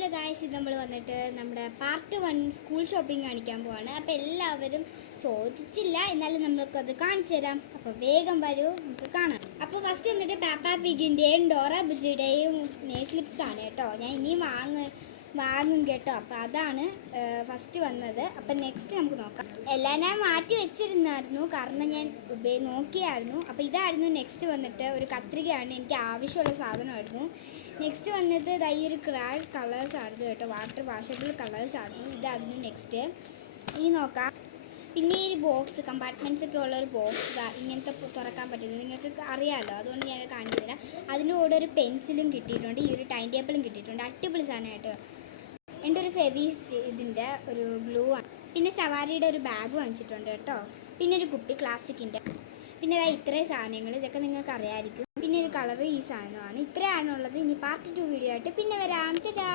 Hello guys, ഇത് നമ്മൾ വന്നിട്ട് നമ്മുടെ പാർട്ട് 1 സ്കൂൾ ഷോപ്പിംഗ് കാണിക്കാൻ പോവാണ്. അപ്പോൾ എല്ലാവരും ചോദിച്ചില്ല, എന്നാലും നമ്മൾക്കത് കാണിച്ചു തരാം. അപ്പോൾ വേഗം വരൂ, നമുക്ക് കാണാം. അപ്പോൾ ഫസ്റ്റ് വന്നിട്ട് പാപ്പാ പിഗിൻ്റെയും ഡോറ ബുജിയുടെയും നെയിൽസ്ലിപ്സ് ആണ് കേട്ടോ. ഞാൻ ഇനിയും വാങ്ങും കേട്ടോ. അപ്പോൾ അതാണ് ഫസ്റ്റ് വന്നത്. അപ്പം നെക്സ്റ്റ് നമുക്ക് നോക്കാം. എല്ലാം ഞാൻ മാറ്റി വെച്ചിരുന്നായിരുന്നു, കാരണം ഞാൻ നോക്കിയായിരുന്നു. അപ്പോൾ ഇതായിരുന്നു നെക്സ്റ്റ് വന്നിട്ട് ഒരു കത്രികയാണ്, എനിക്ക് ആവശ്യമുള്ള സാധനമായിരുന്നു. നെക്സ്റ്റ് വന്നത് ഈ ഒരു ക്രാഡ് കളേഴ്സ് ആയിരുന്നു കേട്ടോ, വാട്ടർ വാഷബിൾ കളേഴ്സ് ആയിരുന്നു. ഇതായിരുന്നു നെക്സ്റ്റ്. ഇനി നോക്കാം. പിന്നെ ഈ ഒരു ബോക്സ്, കമ്പാർട്ട്മെൻറ്റ്സ് ഒക്കെ ഉള്ളൊരു ബോക്സ് ഇങ്ങനത്തെ തുറക്കാൻ പറ്റുന്നത് നിങ്ങൾക്ക് അറിയാമല്ലോ, അതുകൊണ്ട് ഞാൻ കാണിച്ചു തരാം. അതിൻ്റെ കൂടെ ഒരു പെൻസിലും കിട്ടിയിട്ടുണ്ട്, ഈ ഒരു ടൈം ടേബിളും കിട്ടിയിട്ടുണ്ട്. അടിപൊളി സാധനമായിട്ട്. എൻ്റെ ഒരു ഇതിൻ്റെ ഒരു ഗ്ലൂ ആണ്. പിന്നെ സവാരിയുടെ ഒരു ബാഗ് വാങ്ങിച്ചിട്ടുണ്ട് കേട്ടോ. പിന്നെ ഒരു കുപ്പി ക്ലാസിക്കിൻ്റെ. പിന്നെ ഇത്രയും സാധനങ്ങൾ, ഇതൊക്കെ നിങ്ങൾക്ക് അറിയാമായിരിക്കും. പിന്നെ ഒരു കളർ ഈ സാധനമാണ്. ഇത്രയാണുള്ളത്. ഇനി പാർട്ട് 2 വീഡിയോ ആയിട്ട് പിന്നെ വരാം. ടാറ്റാ.